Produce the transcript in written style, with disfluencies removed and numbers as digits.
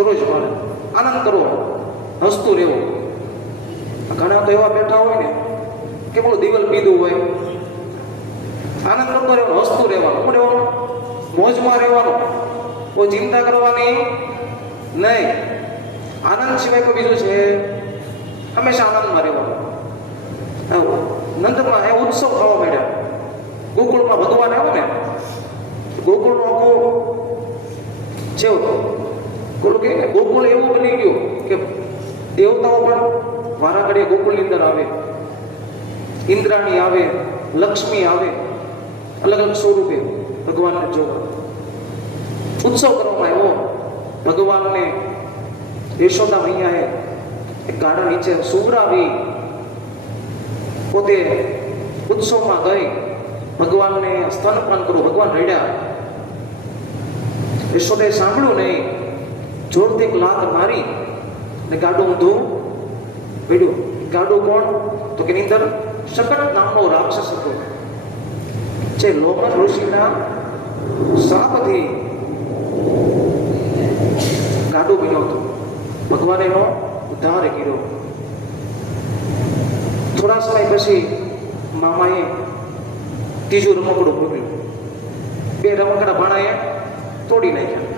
દરરોજ મળે, આનંદ કરવો, હસતું રહેવું. ઘણા તો એવા બેઠા હોય ને કે બોલું દિવાલ પીધું હોય, આનંદ કરતો રહેવાનો, હસતું રહેવાનું, શું રહેવાનું? મોજમાં રહેવાનું, કોઈ ચિંતા કરવાની નહીં. આનંદ સિવાય કોઈ બીજું છે? હંમેશા આનંદમાં રહેવાનું. નંદમાં એ ઉત્સવ ખાવા માંડ્યા. ગોકુળમાં ભગવાન આવ્યો ને, ગોકુળનો આખો છે પેલું કે ગોકુળ એવું બની ગયું કે દેવતાઓ પણ વારા ઘડીએ ગોકુળની અંદર આવે, ઇન્દ્રાણી આવે, લક્ષ્મી આવે, અલગ અલગ સ્વરૂપે ભગવાનને જોવા ઉત્સવ કરવામાં આવ્યો. ભગવાનને યશોદા મૈયાએ એક ગાડા નીચે સુવડાવી પોતે ઉત્સવમાં ગઈ ભગવાનને સ્તનપાન કરવું. ભગવાન રડ્યા. યશોદાએ સાંભળ્યું નહીં, જોરથી એક લાત મારી ને ગાડું ઊંધું પડ્યું. ગાડું કોણ? તો કે અંદર શકટ નામનો રાક્ષસ હતો, જે લોમન ઋષિના શાપથી ગાડું બન્યો હતો. ભગવાને એનો ઉદ્ધાર કર્યો. થોડા સમય પછી મામાએ ત્રીજું રમકડું મોકલ્યું. બે રમકડા ભાણાએ તોડી નાખ્યા.